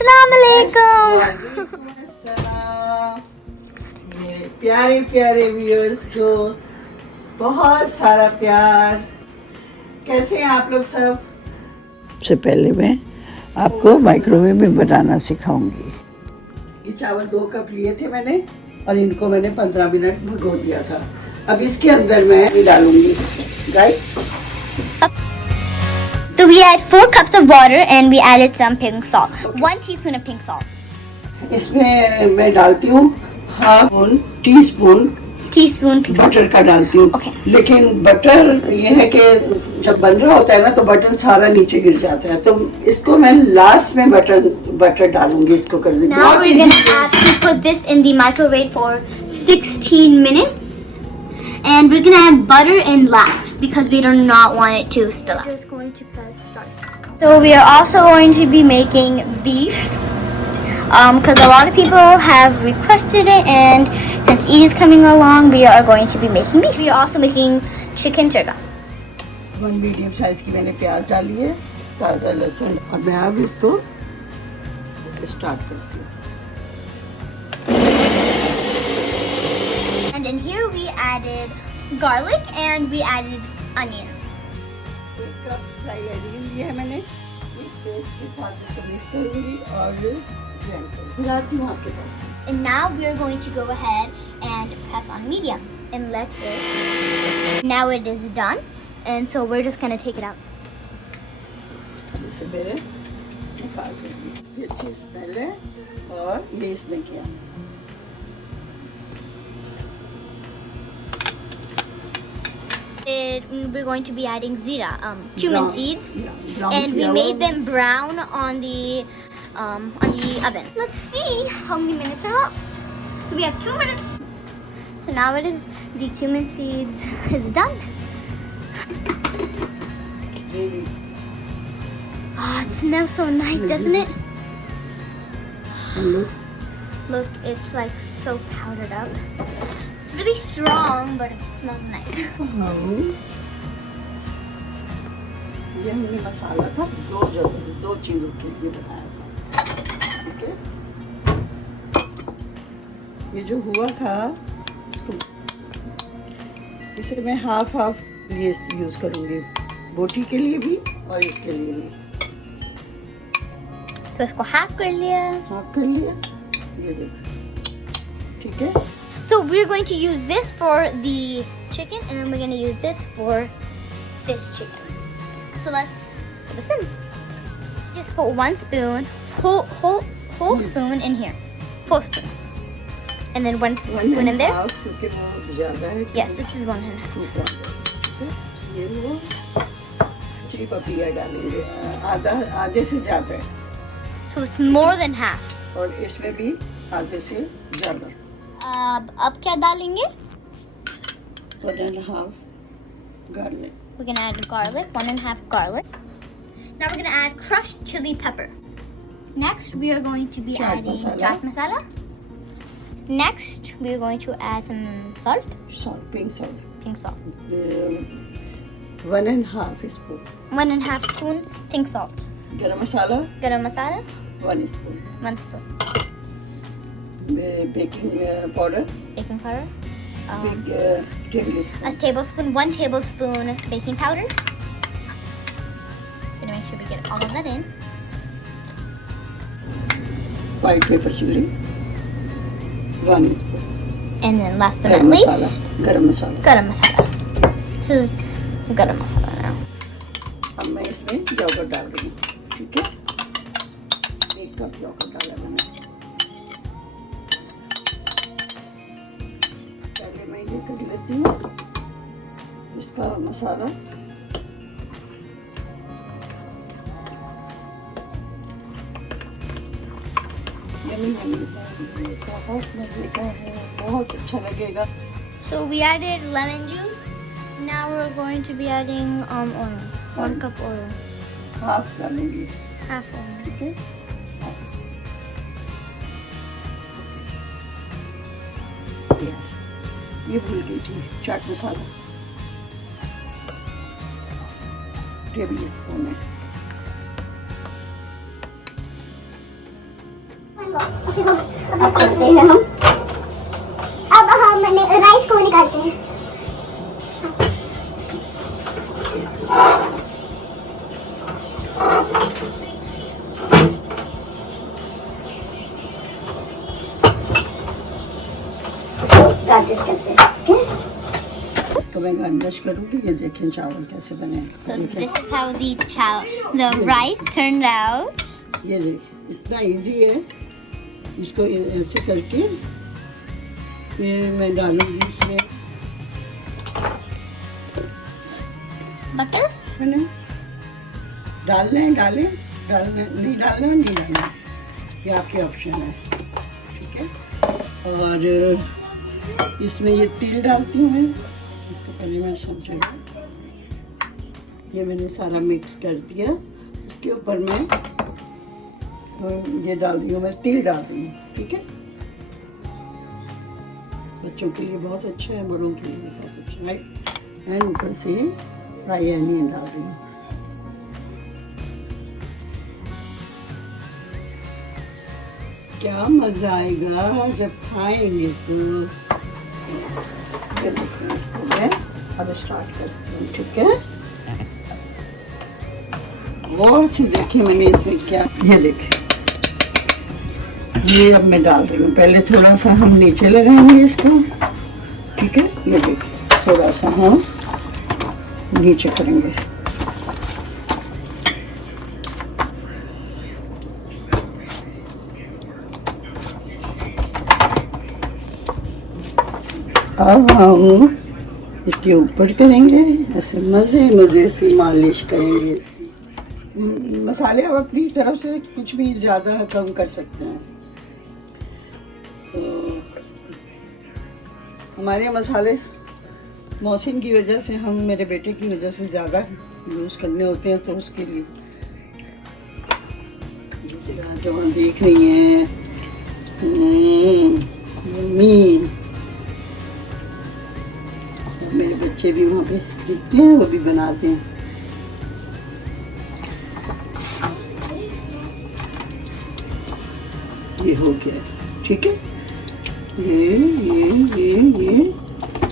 अस्सलाम वालेकुम। वालेकुम अस्सलाम। मेरे प्यारे प्यारे व्यूअर्स को बहुत सारा प्यार। कैसे हैं आप लोग सब? सबसे पहले मैं आपको माइक्रोवेव में बनाना सिखाऊंगी। ये चावल 2 कप लिए थे मैंने और इनको मैंने 15 मिनट भिगो दिया था। अब इसके अंदर मैं डालूंगी guys. So we had 4 cups of water and we added some pink salt. 1 teaspoon of pink salt. इसमें मैं डालती हूँ half teaspoon Teaspoon pink salt. Butter का डालती हूँ। Okay. लेकिन बटर ये है कि जब बन रहा होता है ना तो बटर सारा नीचे गिर जाता है, तो इसको मैं लास्ट में बटर डालूंगी। इसको कर देंगे। Now we're gonna have to put this in the microwave for 16 minutes. And we're gonna add butter in last because we do not want it to spill out. Just going to press start. So we are also going to be making beef. Because a lot of people have requested it, and since Eid is coming along, we are going to be making beef. We are also making chicken tikka. 1 medium size की मैंने प्याज डाली है, ताज़ा लहसुन, और मैं अब इसको स्टार्ट करती हूँ। And in here we added garlic and we added onions. 1 cup fry Adin लिया है मैंने। इस पेस्ट के साथ इसको मिक्स करूँगी और ग्राइंड करूँगी। मिलाती हूँ आपके पास। And now we are going to go ahead and press on medium and let it. Now it is done, and so we're just gonna take it out. इसे मैं निकाल दूँगी। ये अच्छी स्मेल है और ये इसने किया। We're going to be adding zira, cumin seeds, and we made them brown on the oven. Let's see how many minutes are left. So we have 2 minutes. So now it is the cumin seeds is done. Really? Oh, it smells so nice, doesn't it? Look. Look, it's like so powdered up. It's really strong, but it smells nice. ये हमने मसाला था 2 चीज़ों के लिए बनाया था। ठीक है, ये जो हुआ था इसको इसे मैं हाफ ये यूज़ करूँगी, बोटी के लिए भी और इसके लिए भी। तो इसको हाफ कर लिया। हाफ कर लिया, ये देखो। ठीक है। So we're going to use this for the chicken, and then we're going to use this for this chicken. So let's put this in. Just put 1 spoon, whole spoon in here, full spoon, and then 1 spoon in there. क्योंकि वो ज़्यादा है। Yes, this is 1.5. ये वो chilli पपीया डालेंगे, आधे से ज़्यादा है। So it's more than half. और इसमें भी आधे से ज़्यादा। अब क्या डालेंगे? 1.5 garlic. We're gonna add garlic, 1.5 garlic. Now we're gonna add crushed chili pepper. Next, we are going to be Chaat adding masala. chaat masala. Next, we are going to add some salt, Pink salt. pink salt. 1.5 spoon. 1.5 spoon pink salt. Garam masala Garam masala, 1 spoon. 1 spoon. Baking powder Baking powder, big tablespoon. a tablespoon, 1 tablespoon baking powder. Gonna make sure we get all of that in. White pepper chili 1 spoon. And then last but not least, garam masala. garam masala. This is garam masala now. अब मैं इसमें yogurt डाल रही हूँ। ठीक है, 1 cup yogurt डाला मैंने। पहले मैं ये कर लेती हूँ इसका मसाला। बहुत मजे का है, बहुत अच्छा लगेगा। So we added lemon juice. Now we're going to be adding oil. 1 cup oil. Half डालूंगी। Half oil. ठीक है, ये भूल गई थी, चाट मसाला टेबल स्पून है। अब करते हैं हम। अब हम राइस को निकालते हैं। गार्निश करते हैं। इसको मैं गार्निश करूँगी। ये देखें चावल कैसे बने। So this is how the rice turned out. ये देखिए इतना इजी है। इसको ऐसे करके फिर मैं डालूंगी इसमें बटर। मैंने डालना है डालें, डालना नहीं डालना नहीं डालना, ये आपके ऑप्शन है। ठीक है। और इसमें ये तिल डालती हूँ मैं। इसको पहले मैं समझूंगा। ये मैंने सारा मिक्स कर दिया। इसके ऊपर मैं ये डाल रही हूँ, मैं तिल डाल रही हूँ। ठीक है। बच्चों के लिए बहुत अच्छा है, बड़ों के लिए भी बहुत अच्छा है। एंड ऊपर से फ्राई अनियन डाल रही हूँ। क्या मज़ा आएगा जब खाएंगे तो। ये देखिए इसको मैं अब स्टार्ट करती हूँ। ठीक है। और सी देखिए मैंने इसमें क्या, ये देखिए ये अब मैं डाल रही हूँ। पहले थोड़ा सा हम नीचे लगाएंगे इसको। ठीक है। ये देखिए थोड़ा सा हम नीचे करेंगे। अब हम इसके ऊपर करेंगे ऐसे मज़े से मालिश करेंगे इसकी। मसाले आप अपनी तरफ से कुछ भी ज़्यादा कम कर सकते हैं। तो हमारे मसाले मौसम की वजह से, हम मेरे बेटे की वजह से ज़्यादा यूज़ करने होते हैं, तो उसके लिए जो हम देख रही हैं मम्मी, मेरे बच्चे भी वहाँ पे दिखते हैं, वो भी बनाते हैं। ये हो गया। ठीक है। ये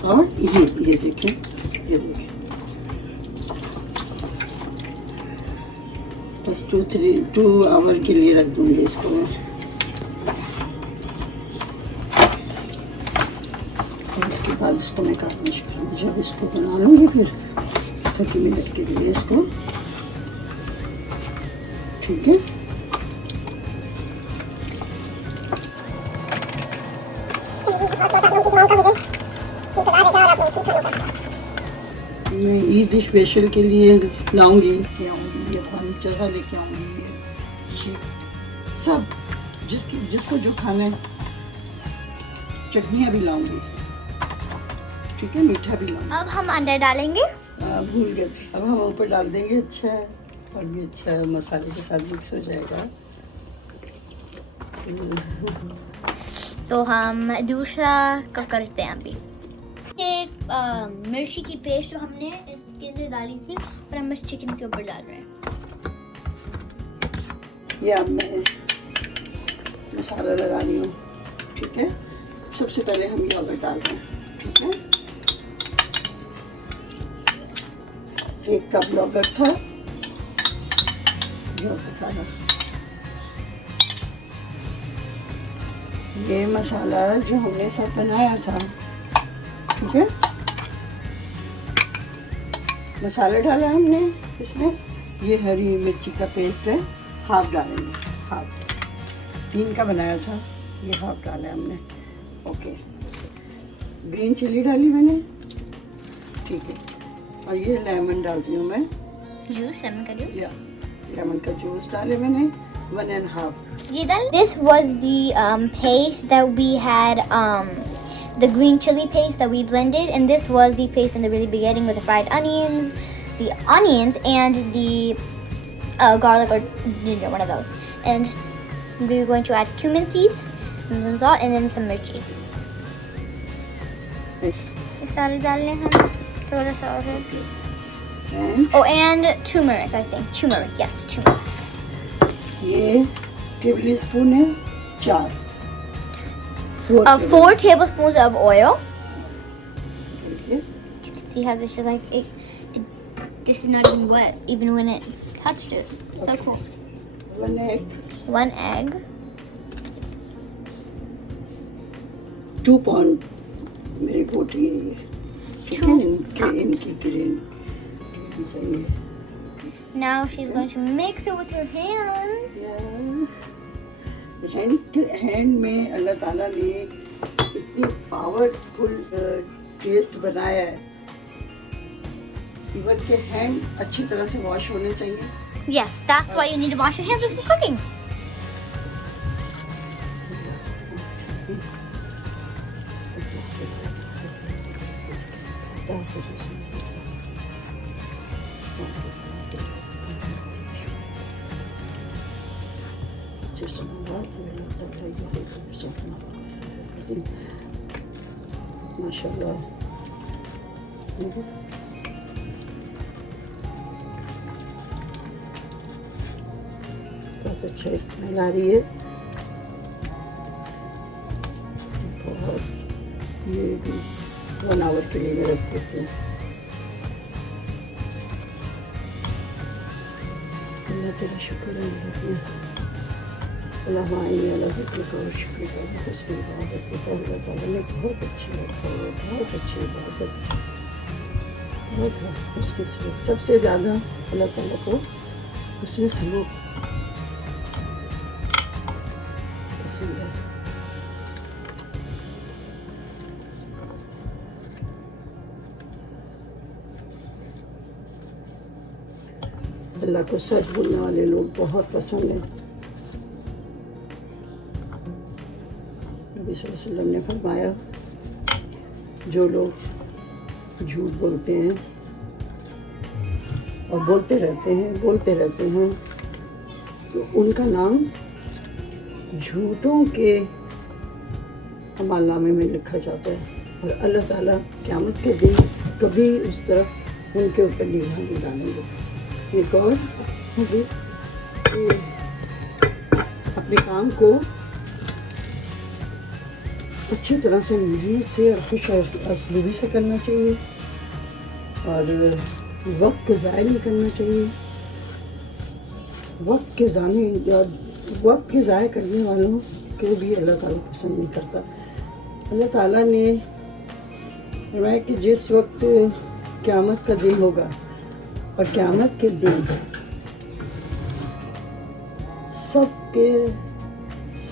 और ये देखिए, ये देखिए बस 2 आवर के लिए रख दूंगी इसको मैं। उसके बाद इसको मैं गार्निश करूँगी। जब इसको बना लूँगी फिर 30 मिनट के लिए इसको। ठीक है। मैं ईद स्पेशल के लिए लाऊंगी, ये पानी चढ़ा लेके आऊँगी, सब जिसको जो खाना है। चटनियाँ भी लाऊंगी। ठीक है। मीठा भी लाऊंगी। अब हम अंडा डालेंगे। भूल गए थे। अब हम ऊपर डाल देंगे। अच्छा है, और भी अच्छा है, मसाले के साथ मिक्स हो जाएगा। तो हम दूसरा का करते हैं अभी। ये मिर्ची की पेस्ट जो हमने इसके अंदर डाली थी, और हम बस चिकन के ऊपर डाल रहे हैं। ये अब मैं मसाला लगा रही हूँ। ठीक है। सबसे पहले हम योगर्ट डाल रहे हैं। ठीक है। 1 कप योगर्ट था। ये मसाला जो हमने सब बनाया था। ठीक है। मसाला डाला हमने इसमें। ये हरी मिर्ची का पेस्ट है, हाफ डालेंगे। हाफ 3 का बनाया था, ये हाफ डाला हमने। ओके। ग्रीन चिली डाली मैंने। ठीक है। और ये लेमन डाल दी हूँ मैं। जूस, लेमन का जूस। या लेमन का जूस डाले मैंने 1.5। ये डाल। This was the paste that we had, the green chili paste that we blended, and this was the paste in the really beginning with the fried onions, and the garlic or ginger, one of those. And we're going to add cumin seeds, and some salt, and then some mirchi. ये सारे डालने हैं थोड़ा सा और है। Oh, and turmeric, I think. Turmeric, yes, turmeric. ये table spoon है 4 4 tablespoons of oil. Okay. You can see how this is like this is not even wet, even when it touched it. So cool. 1 egg, 1 egg. 2 pound मेरी पोटी है ये। ठीक है, इनकी green चाहिए। Now she's going to mix it with her hands. Hand में अल्लाह ताला ने इतनी पावरफुल टेस्ट बनाया है। इवन के हैंड अच्छी तरह से वॉश होने चाहिए। Yes, that's why you need to wash your hands before cooking. माशाल्लाह बहुत अच्छा स्मेल आ रही है। बहुत ये भी 1 आवर के लिए मैं रख देती हूँ। अल्लाह तेरा शुक्र है अल्लाह अल्लाह ज़िक्र करो शुक्र करो उसकी इबादत को अल्लाह ताला ने बहुत अच्छी इबादत बहुत उसके सलूक सबसे ज़्यादा अल्लाह ताला को उसने सलूक पसंद है। अल्लाह को सच बोलने वाले लोग बहुत पसंद हैं। नबी सल्लल्लाहु अलैहि वसल्लम ने फरमाया जो लोग झूठ बोलते हैं और बोलते रहते हैं तो उनका नाम झूठों के अमालनामे में लिखा जाता है और अल्लाह ताला क़यामत के दिन कभी उस तरफ उनके ऊपर निगाह नहीं डालेंगे। एक और मुझे अपने काम को अच्छी तरह से मेहनत से और खुश असलूबी से करना चाहिए और वक्त को ज़ाया नहीं करना चाहिए। वक्त के ज़ाया करने वालों को भी अल्लाह ताला पसंद नहीं करता। अल्लाह ताला ने फरमाया कि जिस वक्त क़यामत का दिन होगा और क़यामत के दिन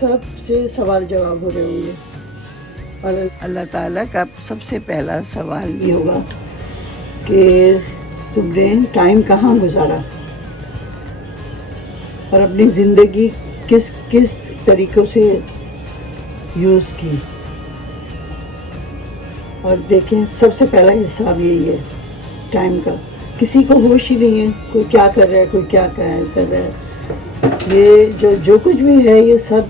सबसे सवाल जवाब हो रहे होंगे और अल्लाह ताला का सबसे पहला सवाल ये होगा कि तुमने टाइम कहाँ गुजारा और अपनी ज़िंदगी किस तरीक़ों से यूज़ की। और देखें सबसे पहला हिसाब यही है टाइम का। किसी को होश ही नहीं है कोई क्या कर रहा है कोई क्या कर रहा है। ये जो कुछ भी है ये सब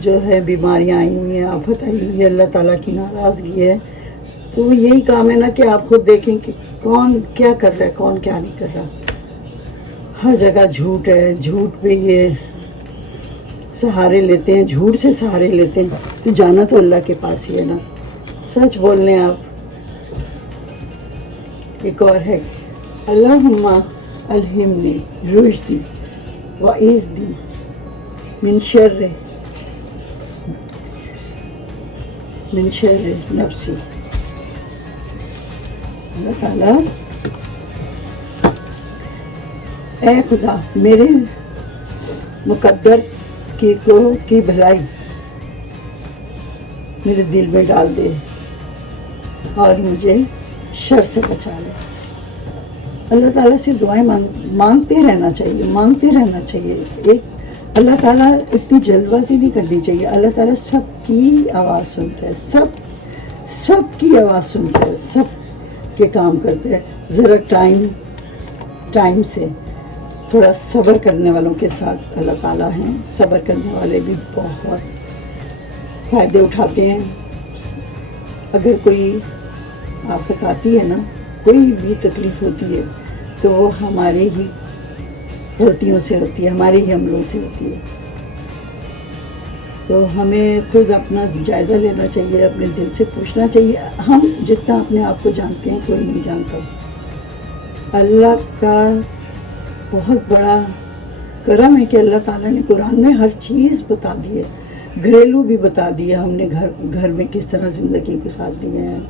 जो है बीमारियां आई हुई हैं आफत आई हुई है अल्लाह ताला की नाराज़गी है। तो यही काम है ना कि आप खुद देखें कि कौन क्या कर रहा है कौन क्या नहीं कर रहा। हर जगह झूठ है झूठ पे ये सहारे लेते हैं झूठ से सहारे लेते हैं तो जाना तो अल्लाह के पास ही है ना। सच बोल लें आप। एक और है अल्लाहुम्मा अलहिमनी रुश्दी व इज़्दी मिन शर्रि नफ्सी। अल्लाह ताला ऐ खुदा मेरे मुकद्दर की भलाई मेरे दिल में डाल दे और मुझे शर से बचा ले। अल्लाह ताला से दुआएं मांगते रहना चाहिए। एक अल्लाह ताला इतनी जल्दबाजी नहीं करनी चाहिए। अल्लाह ताला सबकी आवाज़ सुनता है सबकी आवाज़ सुनता है सब के काम करते हैं। ज़रा टाइम से थोड़ा सब्र करने वालों के साथ अल्लाह ताला हैं। सब्र करने वाले भी बहुत फ़ायदे उठाते हैं। अगर कोई आफत आती है ना कोई भी तकलीफ़ होती है तो वो हमारे ही गलतियों से होती है हमारे ही अमलों से होती है। तो हमें खुद अपना जायज़ा लेना चाहिए, अपने दिल से पूछना चाहिए। हम जितना अपने आप को जानते हैं कोई नहीं जानता। अल्लाह का बहुत बड़ा करम है कि अल्लाह ताला ने कुरान में हर चीज़ बता दी है, घरेलू भी बता दिया हमने, घर में किस तरह ज़िंदगी गुजारनी है,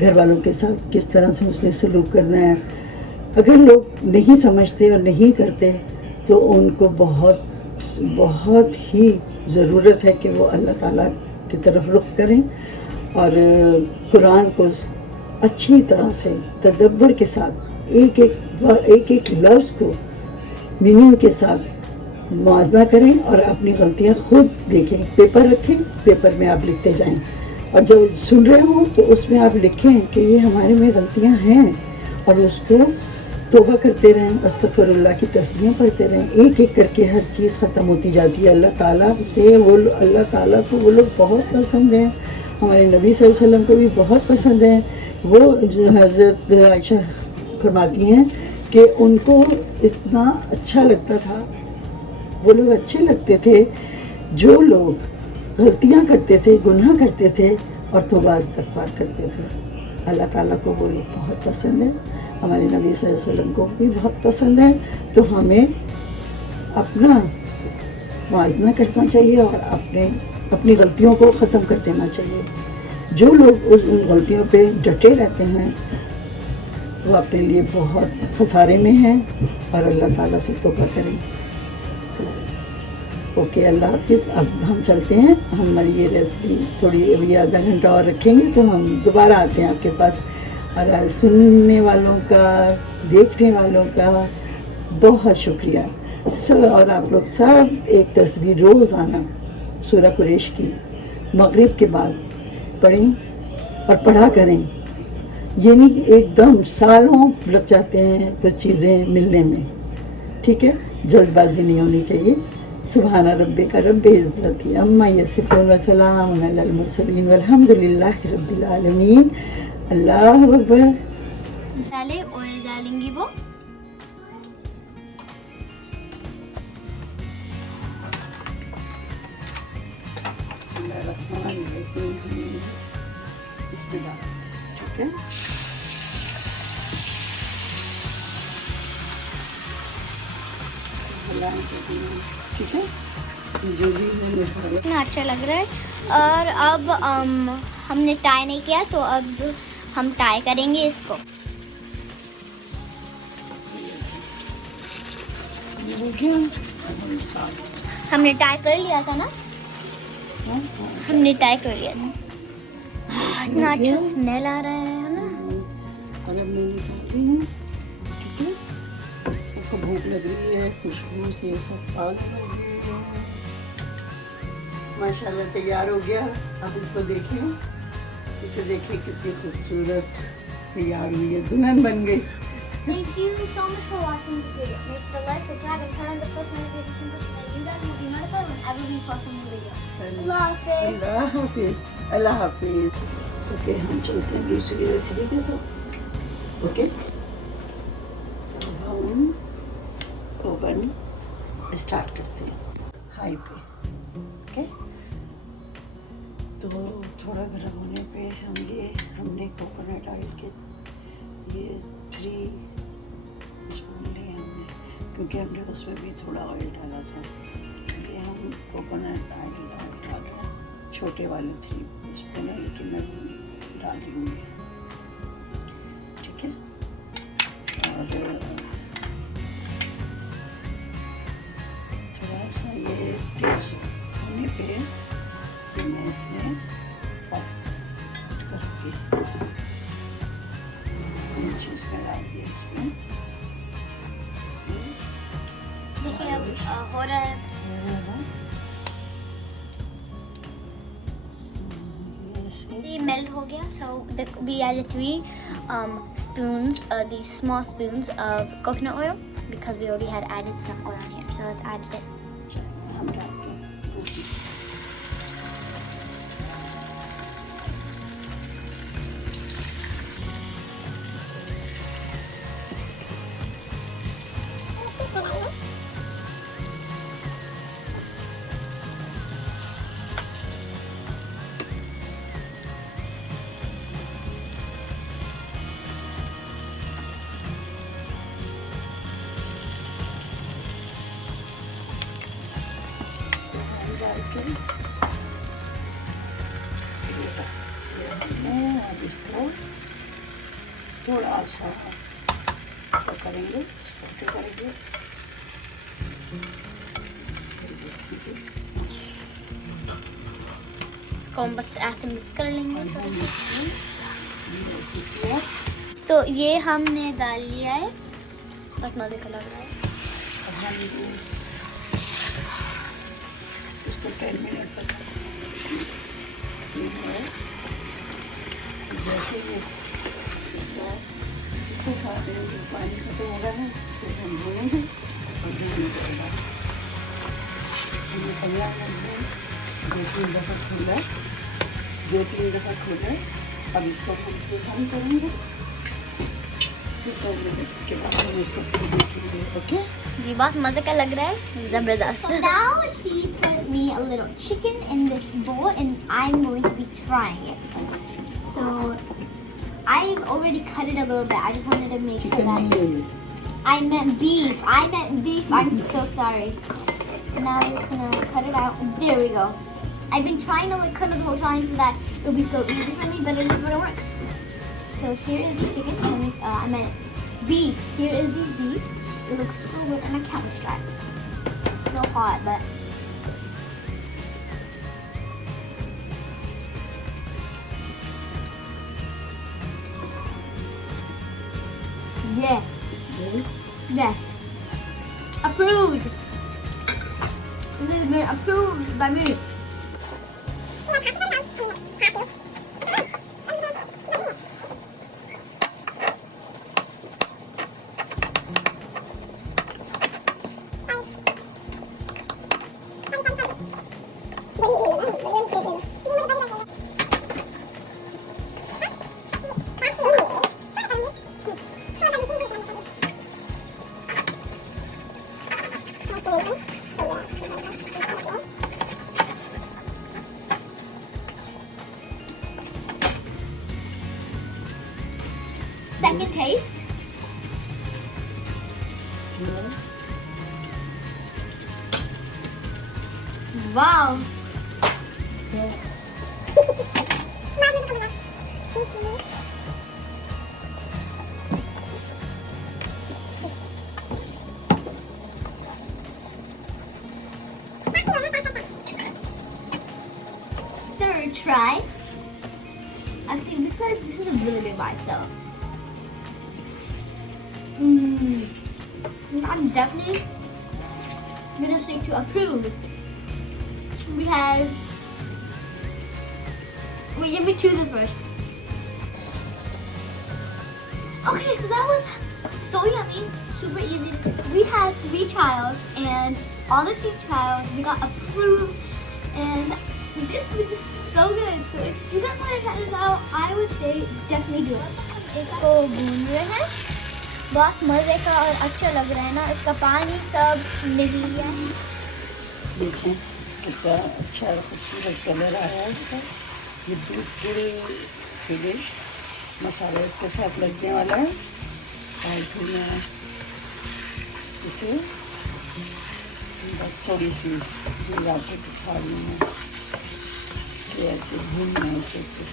घर वालों के साथ किस तरह से उसने सलूक करना है। अगर लोग नहीं समझते और नहीं करते तो उनको बहुत बहुत ही ज़रूरत है कि वो अल्लाह ताला की तरफ रुख करें और कुरान को अच्छी तरह से तदब्बर के साथ एक एक लफ्ज़ को मीनिंग के साथ मुआवजा करें और अपनी गलतियां खुद देखें। पेपर रखें, पेपर में आप लिखते जाएं और जब सुन रहे हो तो उसमें आप लिखें कि ये हमारे में गलतियां हैं और उसको तौबा करते रहें, अस्तगफिरुल्लाह की तस्बीहें पढ़ते रहें। एक एक करके हर चीज़ ख़त्म होती जाती है। अल्लाह ताला से वो अल्लाह ताला को वो लोग बहुत पसंद हैं, हमारे नबी सल्लल्लाहु अलैहि वसल्लम को भी बहुत पसंद हैं। वो हज़रत आयशा फरमाती हैं कि उनको इतना अच्छा लगता था, वो लोग अच्छे लगते थे जो लोग गलतियाँ करते थे, गुनाह करते थे और तौबा इस्तगफार करते थे। अल्लाह ताला को वो लोग बहुत पसंद है, हमारे नबी सल्लल्लाहु अलैहि वसल्लम को भी बहुत पसंद है। तो हमें अपना मुआवजा करना चाहिए और अपनी गलतियों को ख़त्म कर देना चाहिए। जो लोग उन गलतियों पे डटे रहते हैं वो अपने लिए बहुत खसारे में हैं और अल्लाह ताला से तौबा करें। ओके, अल्लाह हाफिज़। अब हम चलते हैं, हमारी ये रेसिपी थोड़ी अभी आधा घंटा और रखेंगे तो हम दोबारा आते हैं आपके पास। और सुनने वालों का, देखने वालों का बहुत शुक्रिया सब। और आप लोग सब एक तस्वीर रोज़ाना सूरह कुरैश की मगरिब के बाद पढ़ें और पढ़ा करें। ये नहीं एकदम सालों लग जाते हैं कुछ चीज़ें मिलने में, ठीक है? जल्दबाजी नहीं होनी चाहिए। सुभान रब्बिका रब्बिल इज़्ज़ति अम्मा यसिफून व सलामुन अलल मुरसलीन वल्हम्दुलिल्लाहि रब्बिल आलमीन। अल्लाहु अकबर। पहले ऑयल डालेंगी वो, इसमें डाल, ठीक है? ठीक है, जो भी मैंने इतना अच्छा लग रहा है। और अब हमने टाई नहीं किया तो अब हम टाई करेंगे इसको। हमने टाई कर लिया था ना, हमने टाई कर लिया था। इतना अच्छा स्मेल आ रहा है ना। और अब मैं निकालती हूँ, ठीक है? सबको भूख लग रही है, खुशबू से सब आग लग रही है। माशाल्लाह तैयार हो गया। अब इसको देखें, इसे देखें कितनी खूबसूरत तैयार हुई है, दुल्हन बन गई। Thank you so much for watching this video. Make sure to like, subscribe, and turn on the post notification button so you guys will be notified whenever we post a new video. Allah Hafiz. अल्लाह हाफिज़, अल्लाह हाफिज़। Okay, हम चलते हैं दूसरी recipe के साथ। Okay, तो हम ओवन स्टार्ट करते हैं हाई पे। ओके, तो थोड़ा गर्म होने पे हमने कोकोनट ऑयल के ये 3 स्पून लिए हमने, क्योंकि हमने उसमें भी थोड़ा ऑयल डाला था। क्योंकि हम कोकोनट ऑयल डाल रहे हैं, छोटे वाले 3 स्पून है, लेकिन मैं डाल रही हूँ, ठीक है? और थोड़ा सा ये तेज होने पे मैं इसमें करके चीज़ में डाल दिया इसमें। देखिए अब हो रहा है। ये मेल्ट हो गया। So we added 3 spoons, these small spoons of coconut oil because we already had added some oil in here. So let's add it. हम डालते हैं। डाल के अब इसको थोड़ा सा करेंगे, इसको हम बस ऐसे मिक्स कर लेंगे। तो ये हमने डाल लिया है, बहुत मजे का लग रहा है। इसको 10 मिनट तक जैसे ये इसके साथ जो पानी खत्म हो रहा है फिर हम धोएंगे और धोने के बाद हमने तैयार करना है। 2-3 दफ़ा खोला, 2-3 दफ़ा खोला। अब इसको हम बंद करेंगे, फिर 2 मिनट के बाद हम इसको फिर देखेंगे। ओके जी, बहुत मजे का लग रहा है, जबरदस्त। So now she put me a little chicken in this bowl and I'm going to be trying it. So I've already cut it a little bit. I just wanted to make sure chicken नहीं that है ये, I meant beef. I'm so sorry. Now I'm just gonna cut it out. There we go. I've been trying to like cut it the whole time so that it'll be so easy for me, but it just wouldn't work. So here is the chicken. I meant beef. Here is the beef. It looks so good, and I can't wait to try it. It's a little hot, but yeah, yes, approved. This has been approved by me. Second taste. Wow. Third try. I think because this is a really big bite, so. I'm definitely gonna say to approve. We had. Wait, let me choose it first. Okay, so that was so yummy, super easy. We had 3 trials, and all the 3 trials we got approved, and this was just so good. So if you guys want to try this out, I would say definitely do it. इसको भून रहे हैं, बहुत मजे का और अच्छा लग रहा है ना। इसका पानी सब निकल गया है। देखें कितना अच्छा और खूबसूरत कलर आया है इसका। ये बिल्कुल फिनिश मसाला इसके साथ लगने वाला है। और फिर मैं इसे बस थोड़ी सी जीरा को दिखा रही हूँ कि ऐसे भूनना है इसे। फिर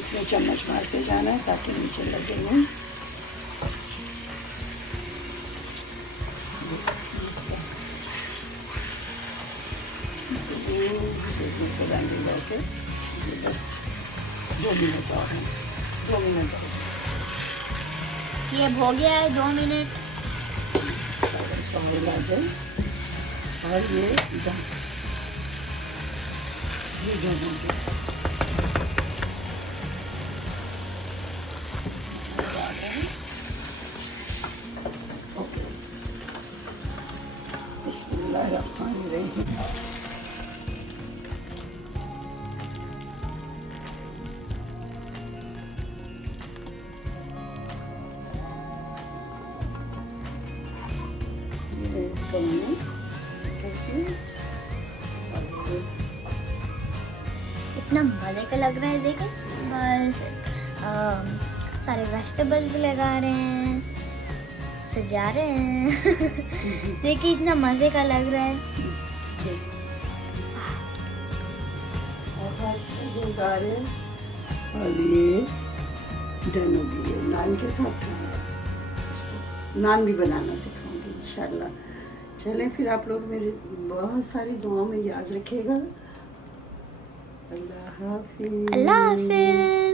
इसमें चम्मच मार के जाना है ताकि नीचे लगे नहीं। बस 2 मिनट और हैं, 2 मिनट और। ये हो गया है 2 मिनट। मिला दे और ये दम ओके। बिस्मिल्लाहिर्रहमानिर्रहीम। इसको मैंने इतना मजे का लग रहा है। देखें, बस सारे वेजिटेबल्स लगा रहे हैं, सजा रहे हैं। देखिए इतना मजे का लग रहा है। देखो बहुत मजेदार है। और ये डन हो गई है। नान के साथ खाऊंगा इसको। नान भी बनाना सिखाऊंगी इंशाल्लाह। चलें फिर, आप लोग मेरी बहुत सारी दुआओं में याद रखिएगा। अल्लाह हाफिज़। अल्लाह हाफिज।